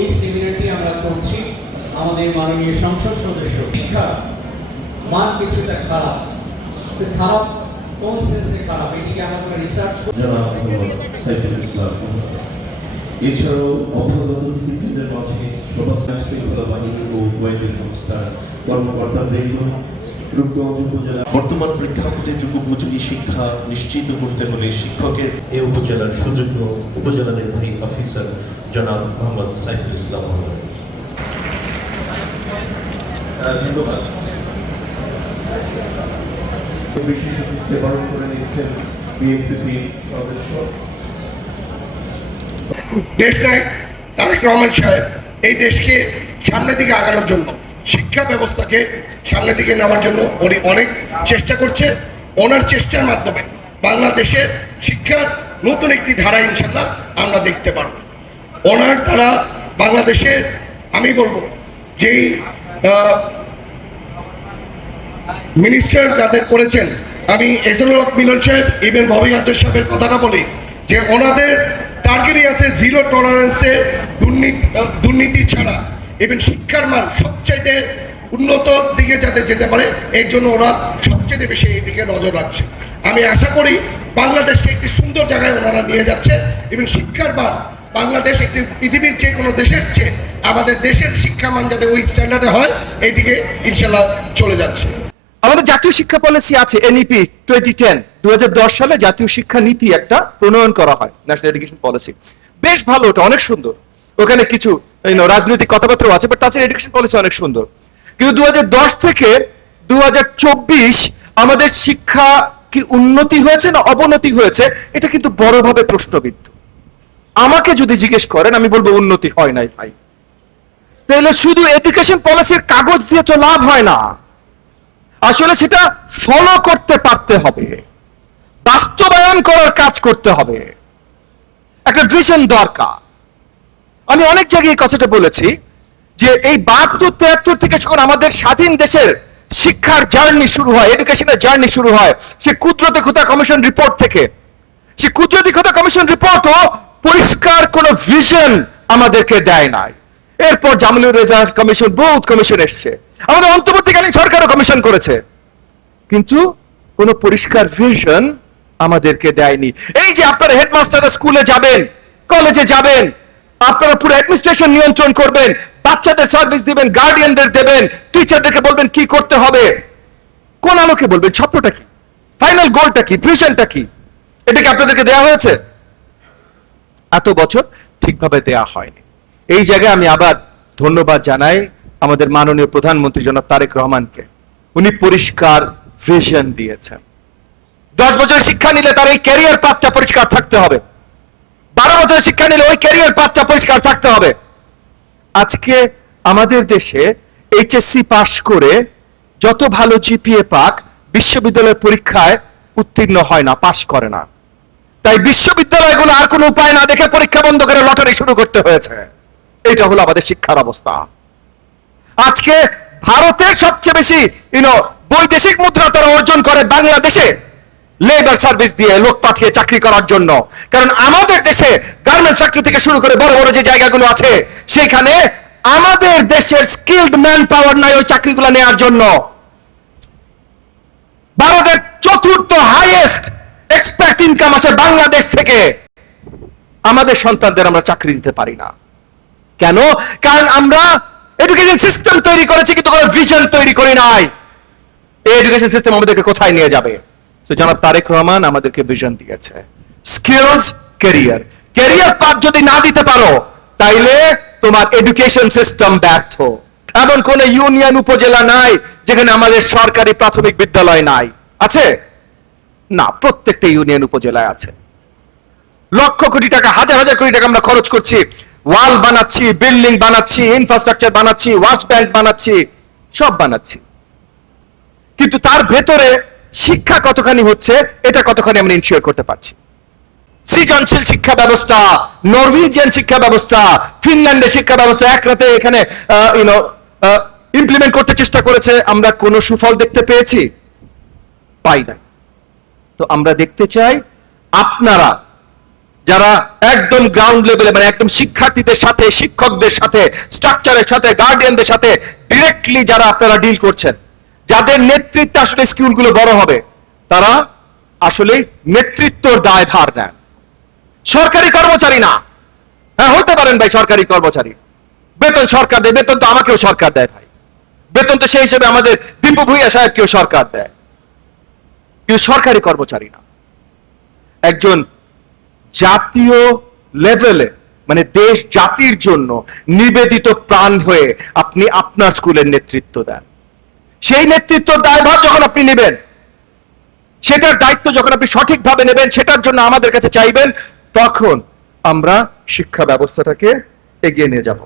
এই সেমিনারটি আমরা করছি আমাদের মাননীয় সংসদ সদস্য শিক্ষা মান কিছুটা খারাপ, খারাপ কোন সেন্সে খারাপ এটিকে আমরা রিসার্চ জনাব সাইফুল ইসলাম। এছাড়াও অভ্যন্তর অতিথিদের মাঝে সমাজ শৃঙ্খলা বাহিনী ও গোয়েন্দা সংস্থার কর্মকর্তাবৃন্দ, রূপগঞ্জ উপজেলা বর্তমান প্রেক্ষাপটে যুগোপযোগী শিক্ষা নিশ্চিত করতে হলে শিক্ষকের এ উপজেলার সুযোগ্য উপজেলা নির্বাহী অফিসার জনাব মোহাম্মদ সাইফুল ইসলাম। ধন্যবাদ। বিশেষ অতিথিকে বরণ করে নিচ্ছেন বিএনসিসি সদস্য দেশনায়ক তারেক রহমান সাহেব এই দেশকে সামনের দিকে আগানোর জন্য, শিক্ষা ব্যবস্থাকে সামনের দিকে নেওয়ার জন্য উনি অনেক চেষ্টা করছে। ওনার চেষ্টার মাধ্যমে বাংলাদেশের শিক্ষার নতুন একটি ধারা ইনশাল্লাহ আমরা দেখতে পারব। ওনার দ্বারা বাংলাদেশের আমি বলবো যেই মিনিস্টার যাদের করেছেন, আমি এহসানুল হক মিলন সাহেব ইভেন ববি আজর সাহেবের কথাটা বলি যে ওনাদের টার্গেটই আছে জিরো টলারেন্সে দুর্নীতি ছাড়া এবং শিক্ষার মান সবচাইতে উন্নত দিকে যাতে যেতে পারে এর জন্য ওরা সবচেয়ে বেশি এই দিকে নজর রাখছে। আমি আশা করি বাংলাদেশকে একটি সুন্দর জায়গায় ওনারা নিয়ে যাচ্ছে এবং শিক্ষার মান বাংলাদেশ একটি পৃথিবীর যে কোনো দেশের চেয়ে আমাদের দেশের শিক্ষা মান যাতে ওই স্ট্যান্ডার্ডে হয় এইদিকে ইনশাল্লাহ চলে যাচ্ছে। আমাদের জাতীয় শিক্ষা পলিসি আছে এনইপি 2010 2010 সালে জাতীয় শিক্ষা নীতি একটা প্রণয়ন করা হয়, ন্যাশনাল এডুকেশন পলিসি। বেশ ভালো, ওটা অনেক সুন্দর। ওখানে কিছু রাজনৈতিক কথাবার্তা আছে, বাট তাছাড়া এডুকেশন পলিসি অনেক সুন্দর। কিন্তু 2010 থেকে 2024 আমাদের শিক্ষা কি উন্নতি হয়েছে না অবনতি হয়েছে, এটা কিন্তু বড়ভাবে প্রশ্নবিদ্ধ। আমাকে যদি জিজ্ঞেস করেন আমি বলবো উন্নতি হয় নাই ভাই। তাহলে শুধু এডুকেশন পলিসির কাগজ দিয়ে তো লাভ হয় না, আসলে সেটা ফলো করতে পারতে হবে, বাস্তবায়ন করার কাজ করতে হবে, একটা ভিশন দরকার। আমি অনেক জায়গায় এই কথাটা বলেছি যে এই 72-73 থেকে যখন আমাদের স্বাধীন দেশের শিক্ষার জার্নি শুরু হয়, এডুকেশনের জার্নি শুরু হয়, সে কুদরতে খোদা কমিশন রিপোর্ট থেকে, সে কুদরতি খোদা কমিশন রিপোর্টও পরিষ্কার কোন ভিশন আমাদেরকে দেয় নাই। এরপর জামিলুর রেজা কমিশন, বহুত কমিশন এসছে, আমাদের অন্তর্বর্তীকালীন সরকারও কমিশন করেছে, কিন্তু কোন পরিষ্কার ভিশন আমাদেরকে দেয়নি। এই যে আপনারা হেডমাস্টাররা স্কুলে যাবেন, কলেজে যাবেন, আপনারা পুরো অ্যাডমিনিস্ট্রেশন নিয়ন্ত্রণ করবেন, বাচ্চাদের সার্ভিস দিবেন, গার্ডিয়ানদের দেবেন, টিচারদেরকে বলবেন কি করতে হবে, কোন আলোকে বলবেন, স্বপ্নটা কি, ফাইনাল গোলটা কি, ভিশনটা কি, এটাকে আপনাদেরকে দেওয়া হয়েছে? এত বছর ঠিকভাবে দেয়া হয়নি। এই জায়গায় আমি আবার ধন্যবাদ জানাই আমাদের মাননীয় প্রধানমন্ত্রী জনাব তারেক রহমানকে। উনি পরিষ্কার ভিশন দিয়েছেন। 10 বছরের শিক্ষা নিলে তার এই ক্যারিয়ার পাথটা পরিষ্কার থাকতে হবে, 12 বছরের শিক্ষা নিলে ওই ক্যারিয়ার পাথটা পরিষ্কার থাকতে হবে। আজকে আমাদের দেশে এইচএসসি পাস করে যত ভালো জিপিএ পাক, বিশ্ববিদ্যালয়ের পরীক্ষায় উত্তীর্ণ হয় না, পাস করে না। তাই বিশ্ববিদ্যালয়গুলো আর কোনো উপায় না দেখে পরীক্ষা বন্ধ করে লটারি শুরু করতে হয়েছে। এটা হলো আমাদের শিক্ষার অবস্থা। আজকে ভারতের সবচেয়ে বেশি বৈদেশিক মুদ্রা তারা অর্জন করে বাংলাদেশে লেবার সার্ভিস দিয়ে, লোক পাঠিয়ে চাকরি করার জন্য। কারণ আমাদের দেশে গার্মেন্টস ফ্যাক্টরি থেকে শুরু করে বড় বড় যে জায়গাগুলো আছে সেখানে আমাদের দেশের স্কিলড ম্যান পাওয়ার নাই ওই চাকরিগুলো নেওয়ার জন্য। ভারতের 4th হাইয়েস্ট এক্সপেক্ট ইনকাম আসে বাংলাদেশ থেকে। আমাদের সন্তানদের আমরা চাকরি দিতে পারি না কেন? কারণ আমরা এডুকেশন সিস্টেম তৈরি করেছি কিন্তু কোনো ভিশন তৈরি করি নাই। এই এডুকেশন সিস্টেম আমাদেরকে কোথায় নিয়ে যাবে? তো জনাব তারেক রহমান আমাদেরকে ভিশন দিয়েছে, স্কিলস, ক্যারিয়ার। ক্যারিয়ার পাথ যদি না দিতে পারো তাইলে তোমার এডুকেশন সিস্টেম ব্যর্থ। এমন কোন ইউনিয়ন উপজেলা নাই যেখানে আমাদের সরকারি প্রাথমিক বিদ্যালয় নাই, আছে না? প্রত্যেকটা ইউনিয়ন উপজেলায় আছে। লক্ষ কোটি টাকা, হাজার হাজার কোটি টাকা আমরা খরচ করছি, ওয়াল বানাচ্ছি, বিল্ডিং বানাচ্ছি, ইনফ্রাস্ট্রাকচার বানাচ্ছি, ওয়াশ ব্যাংক বানাচ্ছি, সব বানাচ্ছি, কিন্তু তার ভেতরে শিক্ষা কতখানি হচ্ছে এটা কতখানি আমরা ইনশিওর করতে পারছি? সৃজনশীল শিক্ষা ব্যবস্থা, নরওয়েজিয়ান শিক্ষা ব্যবস্থা, ফিনল্যান্ডের শিক্ষা ব্যবস্থা এক রাতে এখানে ইমপ্লিমেন্ট করতে চেষ্টা করেছে, আমরা কোনো সুফল দেখতে পেয়েছি? পাই না। তো আমরা দেখতে চাই আপনারা যারা একদম গ্রাউন্ড লেভেলে, মানে একদম শিক্ষার্থীদের সাথে, শিক্ষকদের সাথে, স্ট্রাকচারের সাথে, গার্ডিয়ানদের সাথে ডিরেক্টলি যারা আপনারা ডিল করছেন, যাদের নেতৃত্বে আসলে স্কুলগুলো বড় হবে, তারা আসলে নেতৃত্বর দায়ভার নেন। সরকারি কর্মচারী না। হ্যাঁ, হতে পারেন ভাই সরকারি কর্মচারী, বেতন সরকার দেয়, বেতন তো আমাকেও সরকার দেয় ভাই, বেতন তো সেই হিসেবে আমাদের দীপু ভূঁইয়া সাহেবকেও সরকার দেয়, কিন্তু সরকারি কর্মচারী না। একজন জাতীয় লেভেলে, মানে দেশ জাতির জন্য নিবেদিত প্রাণ হয়ে আপনি আপনার স্কুলের নেতৃত্ব দেন। সেই নেতৃত্বর দায়ভার যখন আপনি নেবেন, সেটার দায়িত্ব যখন আপনি সঠিকভাবে নেবেন, সেটার জন্য আমাদের কাছে চাইবেন, তখন আমরা শিক্ষা ব্যবস্থাটাকে এগিয়ে নিয়ে যাব।